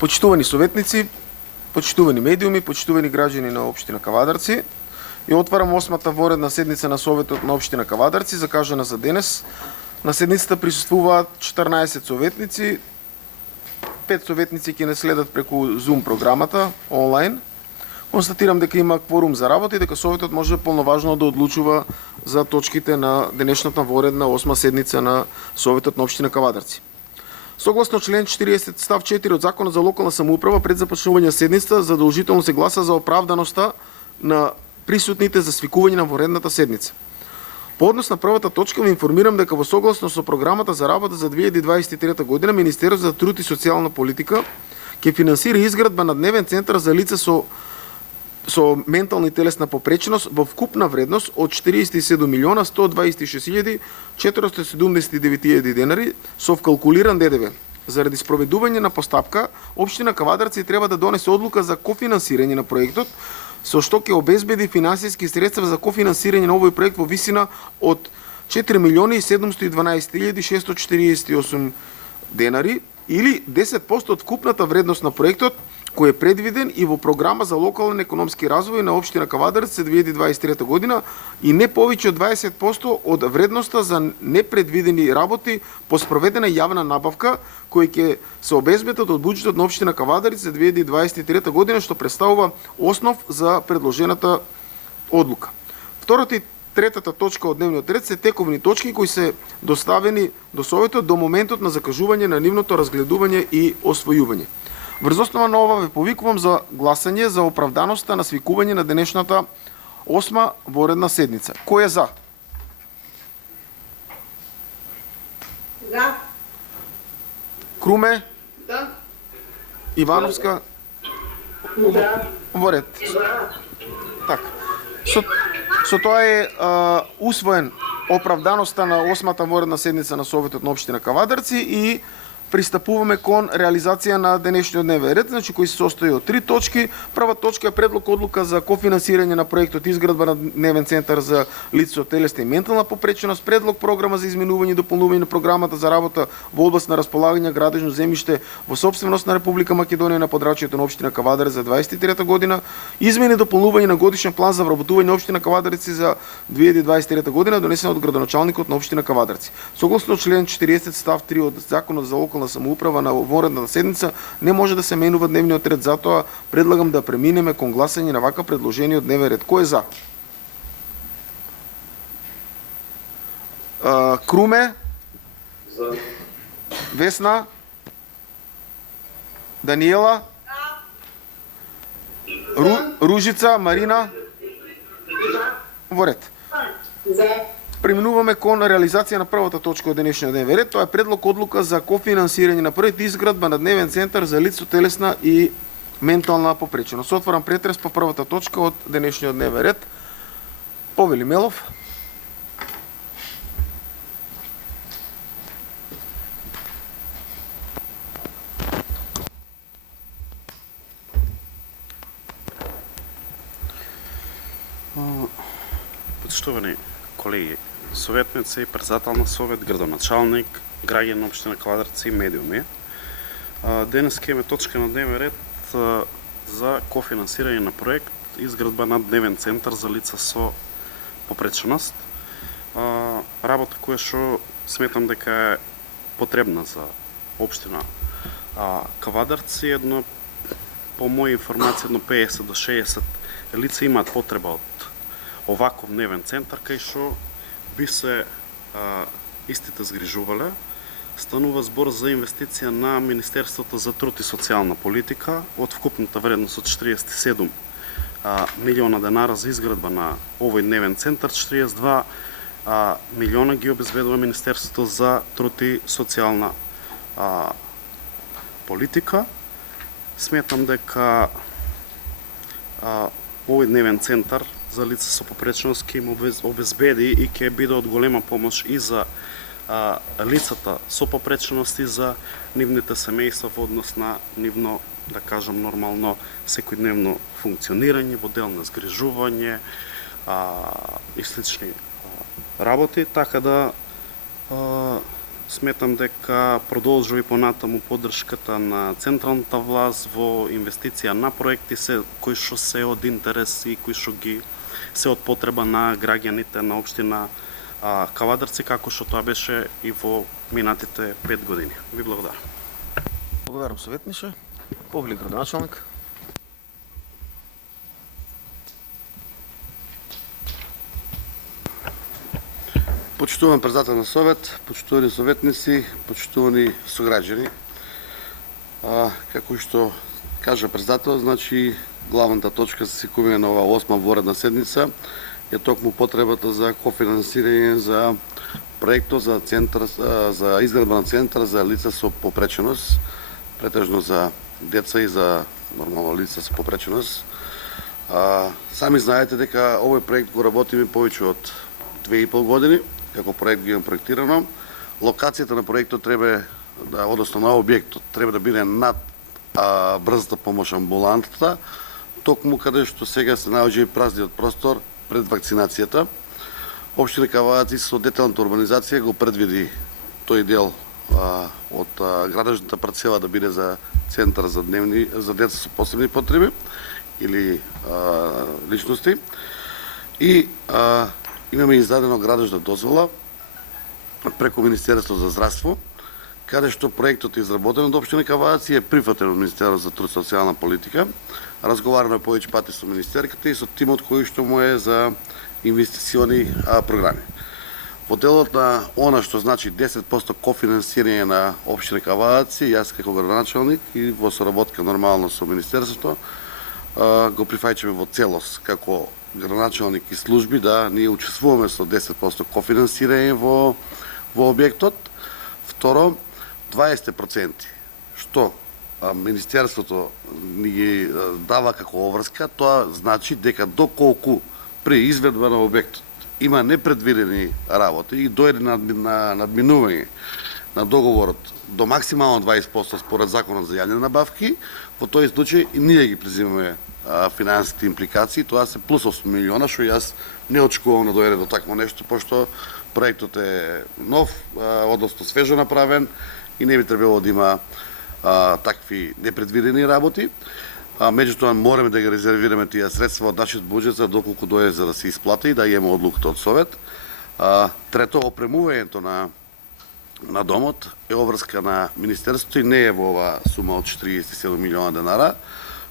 Почитувани советници, почитувани медиуми, почитувани граѓани на општина Кавадарци, ја отварам 8-та воредна седница на Советот на општина Кавадарци, закажана за денес. На седницата присуствуваат 14 советници, 5 советници ќе не следат преку Zoom програмата онлайн. Констатирам дека има кворум за работа и дека Советот може полноважно да одлучува за точките на денешната воредна 8-ма седница на Советот на општина Кавадарци. Согласно член 40 став 4 од Законот за локална самоуправа, пред започнување седницата задолжително се гласа за оправданоста на присутните за свикување на воредната седница. По однос на првата точка ви информирам дека во согласно со програмата за работа за 2023 година Министерството за труд и социјална политика ќе финансира изградба на дневен центар за лица со ментална и телесна попреченост во вкупна вредност од 47.126.479 денари со вкалкулиран ДДВ. Заради спроведување на постапка, општина Кавадарци треба да донесе одлука за кофинансирање на проектот, со што ќе обезбеди финансиски средства за кофинансирање на овој проект во висина од 4.712.648 денари или 10% од вкупната вредност на проектот, кој е предвиден и во програма за локален економски развој на општина Кавадарци за 2023 година и не повеќе од 20% од вредноста за непредвидени работи по спроведена јавна набавка, кој ќе се обезбедат од буџетот на општина Кавадарци за 2023 година, што представува основ за предложената одлука. Втората и третата точка од дневниот ред се тековни точки кои се доставени до Советот до моментот на закажување на нивното разгледување и освојување. Врз основа на ова ве повикувам за гласање за оправданоста на свикување на денешната 8-ма воредна седница. Кој е за? Да. Круме? Да. Ивановска? Да. Во ред. Така. Со тоа е усвоен оправданоста на 8-та воредна седница на Советот на општина Кавадарци и пристапуваме кон реализација на денешниот дневен ред, кој се состои од 3 точки. Прва точка е предлог одлука за кофинансирање на проектот изградба на дневен центар за лица со телесна и ментална попреченост, предлог програма за изменување и дополнување на програмата за работа во област на располагање градежно земјиште во сопственост на Република Македонија на подрачјето на општина Кавадарци за 2023 година, измени и дополнување на годишен план за вработување на општина Кавадарци за 2023 година, донесен од градоначалникот на општина Кавадарци. Согласно член 40 став 3 од Законот за локална самоуправа на воредната седница не може да се менува дневниот ред, затоа предлагам да преминеме кон гласање на вака предложение од дневен ред. Кој е за? Круме? За. Весна? Даниела? Ружица? Марина? Во ред. За. Преминуваме кон реализација на првата точка од денешниот дневен ред. Тоа е предлог одлука за кофинансирање на проект изградба на дневен центар за лица со телесна и ментална попреченост. Отварам претрес по првата точка од денешниот дневен ред. Повели Мелов. Почитувани колеги, советници, председател на совет, градоначалник, граѓани на општина Кавадарци и медиуми. Денес ќе имаме точка на дневен ред за кофинансирање на проект изградба на дневен центар за лица со попреченост. Работа која што сметам дека е потребна за општина Кавадарци. Едно, по моја информација, едно 50 до 60 лица имаат потреба од оваков дневен центар, кај што би се истите згрижувале. Станува збор за инвестиција на Министерството за труд и социјална политика од вкупната вредност од 47 милиона денара за изградба на овој дневен центар. 42 милиона ги обезбедува Министерството за труд и социјална политика. Сметам дека овој дневен центар за лица со попреченост ќе им обезбеди и ќе биде од голема помош и за лицата со попречености за нивните семејства во однос на нивно, да кажам, нормално секојдневно функционирање во дел на згрижување и слични работи, така да сметам дека продолжува и понатаму поддршката на централната власт во инвестиција на проекти кои што се од интерес и кои што ги се од потреба на граѓаните на општина Кавадарци, како што тоа беше и во минатите 5 години. Ви благодарам. Благодарам, советнише. Повели градоначалник. Почитуван председател на совет, почитувани советници, почитувани сограѓани. Како што кажа председател, значи главната точка се секуваме на оваа 8-ма воредна седница е токму потребата за кофинансирање за проектот за центар за изградба на центар за лица со попреченост, претежно за деца и за нормално лица со попреченост. Сами знаете дека овој проект го работиме повеќе од 2,5 години, како проект ги имам проектирано. Локацијата на проектот треба да, односно на објектот, треба да биде над брзата помош амбулантата, токму каде што сега се наоѓа и празниот простор пред вакцинацијата. Општина Кавадарци со деталната урбанизација го предвиди тој дел од градежната парцела да биде за центар за деца со посебни потреби или личности. И имаме издадено градежна дозвола преку Министерство за здравство, каде што проектот е изработен од општина Кавадарци, е прифатен од Министерство за труд и социјална политика. Разговарано е повеќе пати со министерката и со тимот кој што му е за инвестициони програми. Во делот на она што значи 10% кофинансирање на општина Кавадарци, јас како градоначалник и во соработка нормално со министерството го прифаќаме во целост како градоначалник и служби да ние учествуваме со 10% кофинансирање во објектот. Второ, 20% што Министерството ни ги дава како обврска, тоа значи дека доколку при изведба на објектот има непредвидени работи и дојде на надминување на договорот до максимално 20% според законот за јавни набавки, во тој случај и ние ги презимаме финансите импликации, тоа се плюс 8 милиона, што јас не очекувам да дојде до такво нешто, пошто проектот е нов, односно свежо направен и не би требало да има такви непредвидени работи. Меѓутоа мораме да ги резервираме тие средства од нашиот буџет за доколку дојде за да се исплати и да имаме одлуката од совет. Трето, опремувањето на домот е обврска на министерството и не е во оваа сума од 47 милиона денара.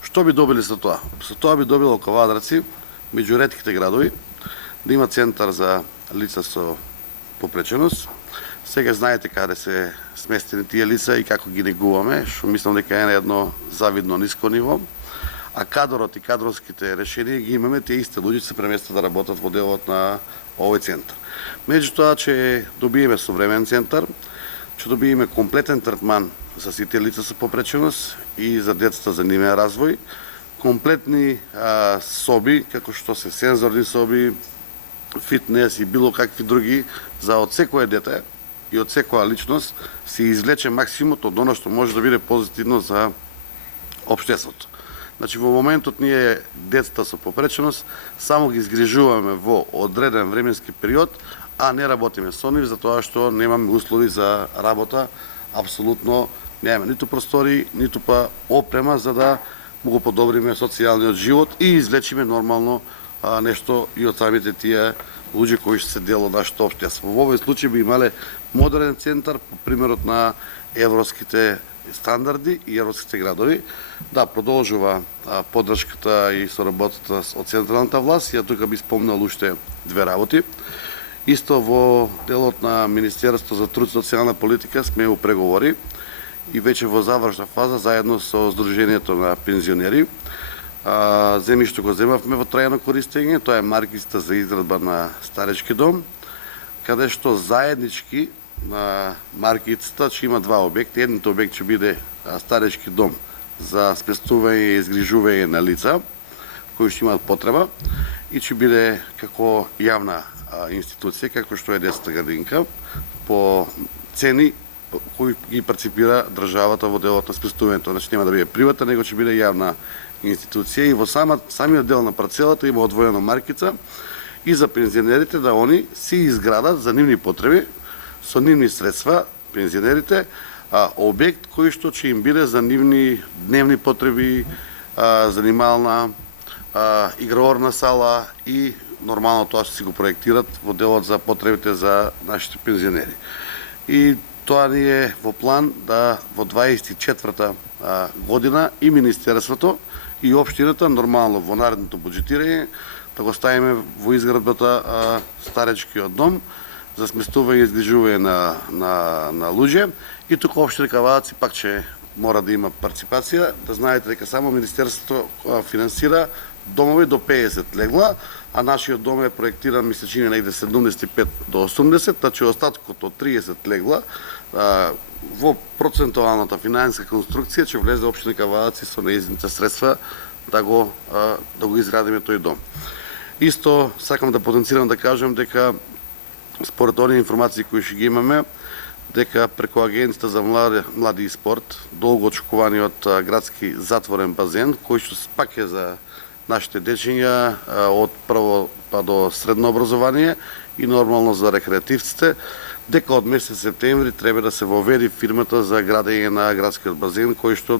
Што би добили со тоа? Со тоа би добило Кавадарци, меѓу ретките градови, да има центар за лица со попреченост. Сега знаете каде се сместени тие лица и како ги негуваме, што мислам дека е на едно завидно ниско ниво. А кадрот и кадровските решенија ги имаме, тие исти луѓе се преместат да работат во делот на овој центар. Меѓутоа, че добиеме современ центар, че добиеме комплетен третман за сите лица со попреченост и за децата за нивен развој, комплетни соби, како што се сензорни соби, фитнес и било какви други, за од секое дете и од секоја личност се извлече максимумот од оно што може да биде позитивно за општеството. Значи, во моментот ние децата со попреченост само ги згрижуваме во одреден временски период, а не работиме со нив, затоа што немаме услови за работа, апсолутно немаме ниту простори, ниту па опрема за да му го подобриме социјалниот живот и извлечиме нормално нешто и од самите тие луѓе кои што се дел од нашето општество. Во овој случај би имале модерен центар по примерот на европските стандарди и европските градови. Да, продолжува поддршката и соработата од централната власт. Ја тука би спомнал уште две работи. Исто во делот на Министерство за труд и социјална политика сме у преговори и веќе во завршна фаза заедно со Сдруженијето на пензионери. Земјишто го земавме во трајно користење, тоа е маркицата за изградба на старечки дом, каде што заеднички на маркицата ќе има два објекти. Едниот објект ќе биде старечки дом за сместување и изгрижување на лица кои ќе имаат потреба и ќе биде како јавна институција, како што е детската градинка. по цени кои ги перципира државата во делот на спестувањето. Значи нема да биде приватна, него ќе биде јавна институција и во самиот дел на парцелата има одвоена маркица и за пензионерите да они си изградат за нивни потреби со нивни средства пензионерите објект кој што ќе им биде за нивни дневни потреби, занимална, играорна сала и нормално тоа што си го проектират во делот за потребите за нашите пензионери. И тоа ни е во план да во 24-та година и Министерството и општината нормално во наредното буџетирање да го ставиме во изградбата старечкиот дом за сместување и изгрижување на луѓе и тука општина Кавадаци пак ќе мора да има парципација. Да знаете дека само Министерството финансира домови до 50 легла, а нашиот дом е проектиран, ми се чини, негде 75 до 80, значи остаткот од 30 легла во процентуалната финансиска конструкција ќе влезе општина Кавадаци со неизните средства да го изградиме тој дом. Исто сакам да потенцирам да кажам дека според оние информации кои ќе ги имаме, дека преку Агенцијата за млади и спорт, долго очекуваниот градски затворен базен, кој што пак е за нашите дечиња од прво па до средно образование и нормално за рекреативците, дека од месец септември треба да се воведи фирмата за градење на градскиот базен, кој што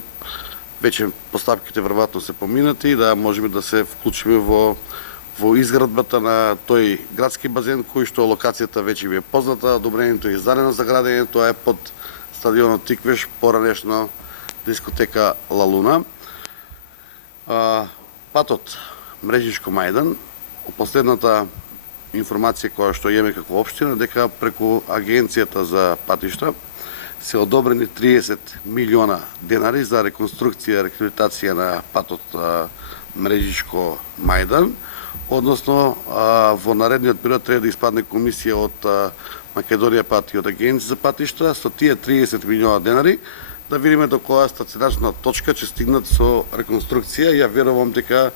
веќе постапките веројатно се поминати и да можеме да се вклучиме во изградбата на тој градски базен, кој што локацијата веќе ви е позната, одобрението е издадено за градење, тоа е под стадионот Тиквеш, поранешно дискотека Ла Луна. Патот Мрежишко Мајдан, последната информација која што имаме како општина, дека преку Агенцијата за патишта се одобрени 30 милиона денари за реконструкција и рехабилитација на патот Мрежишко Мајдан, односно во наредниот период треба да испадне комисија од Македонија пат и од Агенција за патишта со тие 30 милиона денари да видиме до која стационарна точка ќе стигнат со реконструкција. Ја верувам дека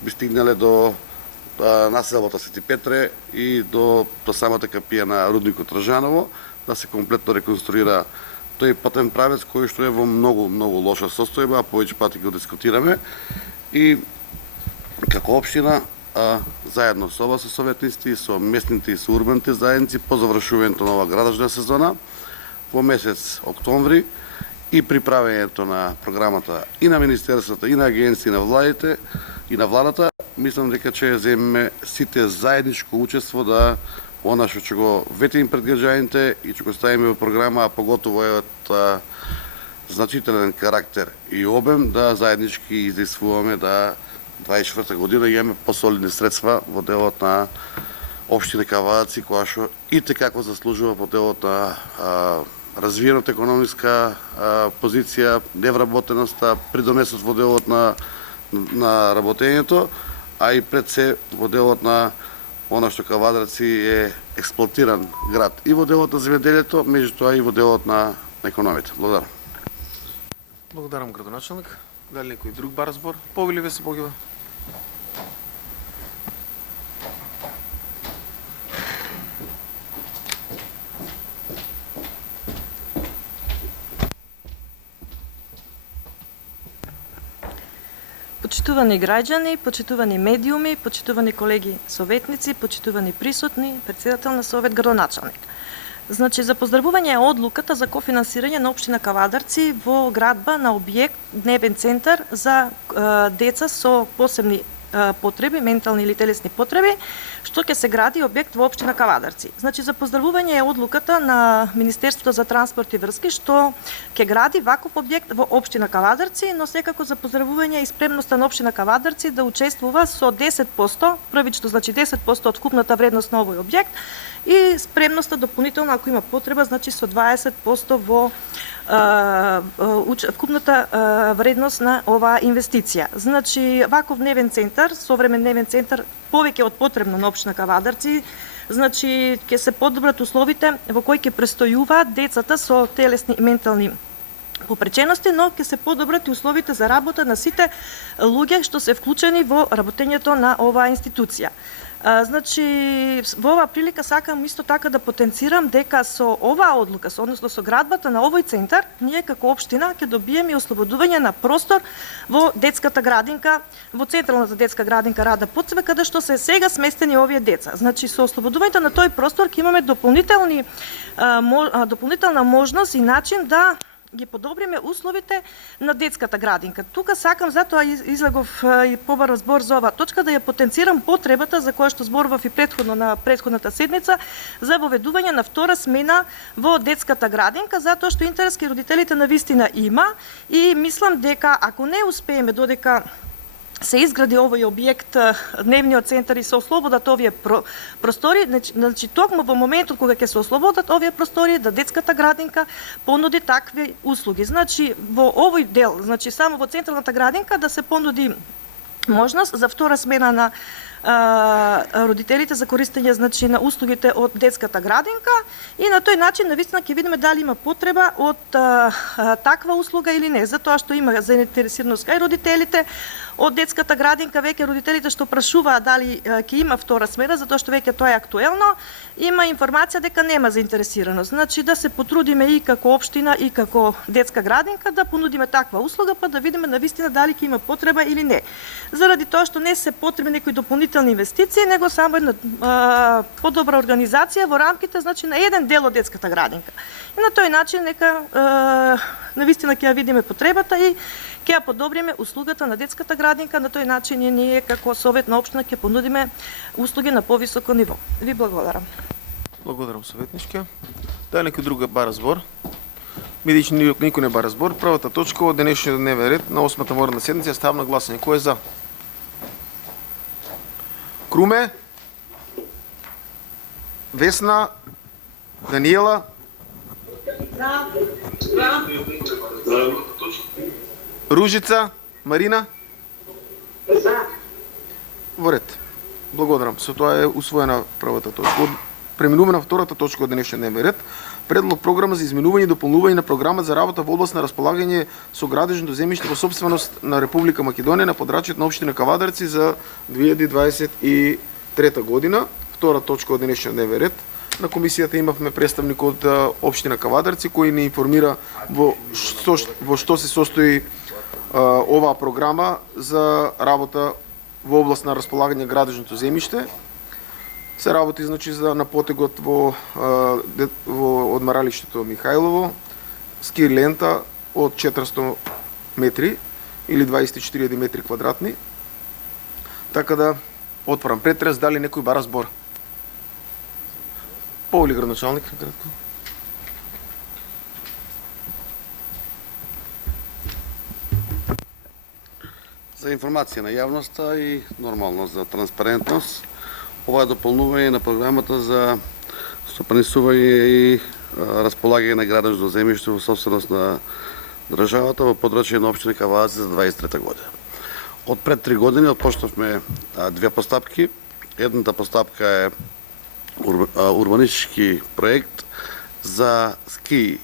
би стигнале до населбата Свети Петре и до самата капија на рудникот Ражаново, да се комплетно реконструира тој патен правец кој што е во многу лоша состојба, а повеќе пати го дискутираме. И како општина заедно со ова, со советниците и со местните и со урбаните заедници по завршувањето на оваа градажна сезона во месец октомври и приправењето на програмата и на Министерството, и на агенции, и на владата, мислам дека ќе земеме сите заедничко учество да она што ќе го ветим пред граѓаните и ќе го ставиме во програма, а поготово е од значителен карактер и обем, да заеднички издействуваме да 24 година имаме посолидни средства во делот на општина Кавадаци, која што и текако заслужува во делот на развиената економиска позиција, невработеноста, придонесот во делот на работењето, а и пред се во делот на она што Кавадарци е експлоатиран град и во делот на земјоделието, меѓутоа и во делот на економијата. Благодарам. Благодарам, градоначалник. Дали некој друг бар збор? Повели ве се погива. Почитувани граѓани, почитувани медиуми, почитувани колеги советници, почитувани присутни, председател на Совет, градоначалник. Значи, за поздравување е одлуката за кофинансирање на општина Кавадарци во градба на објект дневен центар за деца со посебни потреби, ментални или телесни потреби, што ќе се гради објект во општина Кавадарци. Значи, за поздравување е одлуката на Министерството за транспорт и врски што ќе гради ваков објект во општина Кавадарци, но секако за поздравување и спремноста на општина Кавадарци да учествува со 10%, првично значи 10% од купната вредност на овој објект и спремноста дополнително ако има потреба, значи со 20% во вкупната вредност на оваа инвестиција. Значи, ваков дневен центар, современ дневен центар, повеќе од потребно на општина Кавадарци, значи ќе се подобрат условите во кои ќе престојуваат децата со телесни и ментални попречености, но ќе се подобрат и условите за работа на сите луѓе што се вклучени во работењето на оваа институција. Значи, во оваа прилика сакам исто така да потенцирам дека со оваа одлука, односно со градбата на овој центар, ние како општина ќе добиеме и ослободување на простор во детската градинка, во централната детска градинка Рада Поцеве, каде што се сега сместени овие деца. Значи, со ослободувањето на тој простор ќе имаме дополнителна можност и начин да ги подобриме условите на детската градинка. Тука сакам, затоа излегов и побарав збор за оваа точка, да ја потенцирам потребата за која што зборував и претходно на претходната седница за воведување на втора смена во детската градинка, затоа што интерес кај родителите на вистина има и мислам дека ако не успееме додека се изгради овој објект, дневниот центар и се ослободат овие простори, значи токму во моментот кога ќе се ослободат овие простори, да детската градинка понуди такви услуги. Значи во овој дел, значи само во централната градинка да се понуди можност за втора смена на родителите за користење, значи, на услугите од детската градинка и на тој начин навистина ќе видиме дали има потреба од таква услуга или не, затоа што има заинтересираност кај родителите од детската градинка, веќе родителите што прашуваат дали ќе има втора смена, затоа што веќе тоа е актуелно, има информација дека нема заинтересираност. Значи да се потрудиме и како општина и како детска градинка да понудиме таква услуга, па да видиме навистина дали ќе има потреба или не. Заради тоа што не се потребни некои дополнителни инвестиции, него само една подобра организација во рамките, значи, на еден дел од детската градинка. И на тој начин нека навистина ќе ја видиме потребата и ќе ја подобриме услугата на детската градинка, на тој начин и ние како совет на општина ќе понудиме услуги на повисоко ниво. Ви благодарам. Благодарам, советничке. Да некој друг бара збор? Видиш, никој не бара збор. Првата точка од денешниот дневен ред на 8-та воредна седница ставам на гласање. Кој е за? Круме? Весна? Даниела? Ружица? Марина? Во ред. Благодарам. Со тоа е усвоена првата точка. Преминуваме на втората точка од денешниот дневен ред. Предлог програма за изменување и дополнување на програма за работа во област на располагање со градежното земјиште во сопственост на Република Македонија на подрачјето на општина Кавадарци за 2023 година. Втора точка од денешниот дневен ред. На комисијата имавме представник од општина Кавадарци кој ни информира во што се состои оваа програма за работа во област на располагање градежното земјиште. Се работи, значи, за на потегот во одмаралиштето Михајлово, ски лента од 400 метри или 24 метри квадратни. Така да отварам претрес, дали некој бара збор? Повели градоначалник кратко. За информација на јавноста и нормално за транспарентност, ова е дополнување на програмата за стопанисување и располагање на градежно земјиште во собственост на државата во подрачје на општина Кавадарци за 23 година. Од пред 3 години отпочнавме две постапки. Едната постапка е урбанистички проект за ски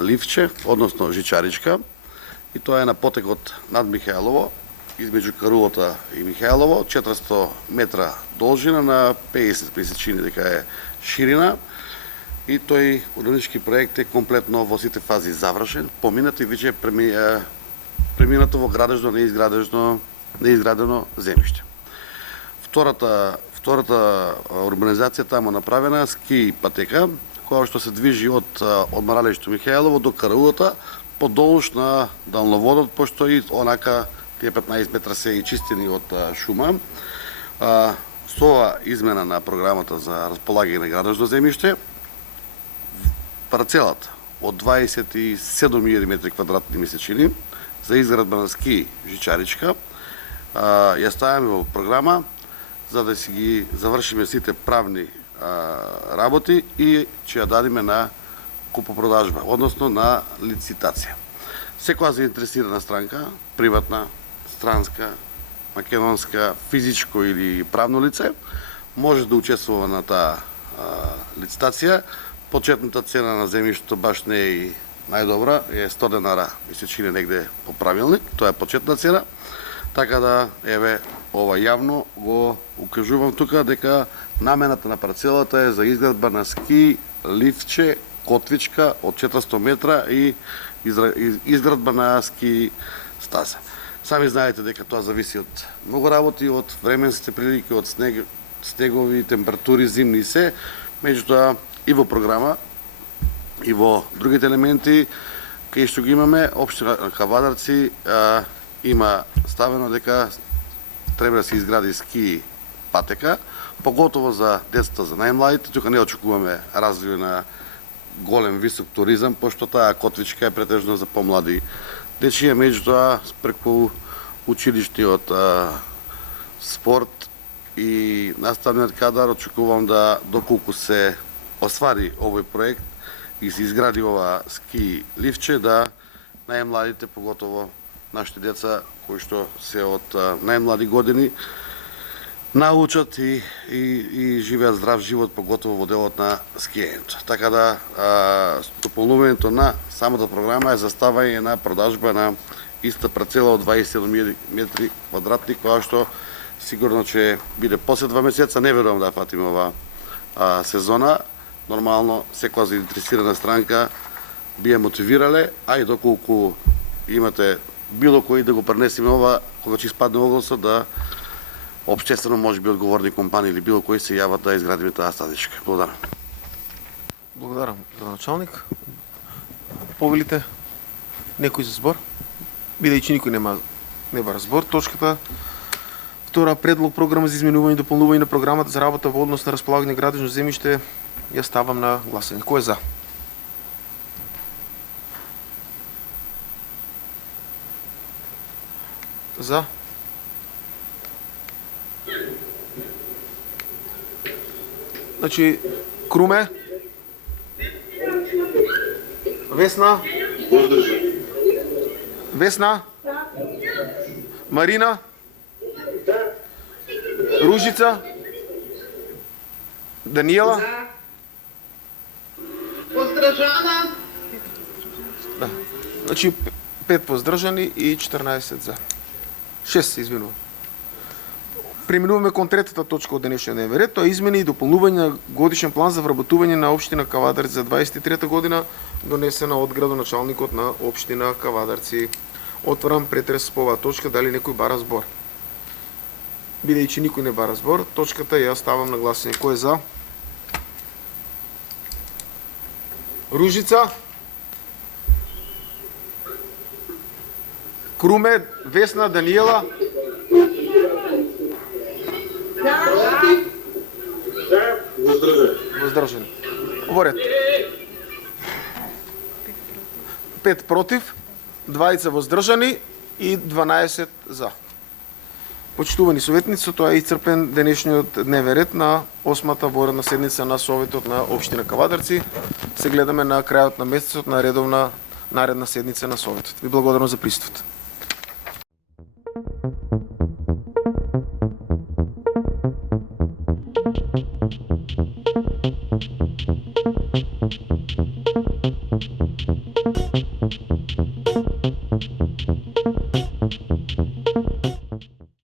лифче, односно жичаричка, и тоа е на потекот над Михајлово, измеѓу Карулата и Михајлово, 400 метра должина на 50 пресечини дека е ширина, и тој урбанистички проект е комплетно во сите фази завршен, поминат и веќе преминато во градежно неизградено земјиште. Втората урбанизација таму направена ски патека, која што се движи од одмаралиштето Михајлово до Карулата, подолж на далноводот, пошто и онака тие 15 метра се и чистени од шума. Со ова измена на програмата за располагање на градежно земјиште, парцелата од 27.000 метри квадратни месечини за изградба на ски жичаричка ја ставаме во програма за да си ги завршиме сите правни работи и ќе ја дадеме на купопродажба, односно на лицитација. Секоја заинтересирана странка, приватна, странска, македонска, физичко или правно лице, може да учествува на таа лицитација. Почетната цена на земјиштето баш не е и најдобра е 100 денара, ми се чини негде по правилник, тоа е почетна цена. Така да, еве, ова јавно го укажувам тука дека намената на парцелата е за изградба на ски лифче, котвичка од 400 метра и изградба на ски стаза. Сами знаете дека тоа зависи од многу работи, од временските прилики, од снегови, температури, зимни и се. Меѓутоа, и во програма, и во другите елементи, кај што ги имаме, општина Кавадарци има ставено дека треба да се изгради ски патека, поготово за децата, за најмладите. Тука не очекуваме развој на голем, висок туризам, пошто таа котвичка е претежно за помлади дечија, меѓутоа преку училишниот спорт и наставниот кадар очекувам да, доколку се оствари овој проект и се изгради ова ски лифче, да најмладите, поготово нашите деца кои што се од најмлади години научат и живеат здрав живот, поготово во делот на скиењето. Така да, дополнувањето на самата програма е заставање на продажба на иста парцела од 27 метри квадратни, која што сигурно ќе биде после 2 месеца. Не верувам да фатиме ова сезона. Нормално, секоја заинтересирана странка би ја мотивирале, а и доколку имате било кој да го пренесиме ова, кога ќе испадне огласот, да општествено може би одговорни компании или било кој се јават да изградиме таа стазичка. Благодарам. Благодарам, градоначалник. Повелите, некој за збор? Бидејќи никој нема збор, точката втора, предлог програма за изменување и дополнување на програмата за работа во однос на располагање градежно земјиште, ја ставам на гласање. Кој е за? За? Значи, Круме? Весна? Весна? Марина? Ружица? Даниела? Воздржана. Да. Значи 5 воздржани и 14 за. 6 се извинувам. Преминуваме кон третата точка од денешниот дневен ред, тоа е измени и дополнување на годишен план за вработување на општина Кавадарци за 23 година, донесена од градоначалникот на општина Кавадарци. Отварам претрес по оваа точка, дали некој бара збор. Бидејќи никој не бара збор, точката ја ставам на гласање. Кој е за? Ружица? Круме, Весна, Даниела? Воздржани. Во ред. 5 против, 2 воздржани и 12 за. Почитувани советници, со тоа е исцрпен денешниот дневен ред на 8-та воредна седница на Советот на општина Кавадарци. Се гледаме на крајот на месецот на редовна наредна седница на Советот. Ви благодарам за присуството.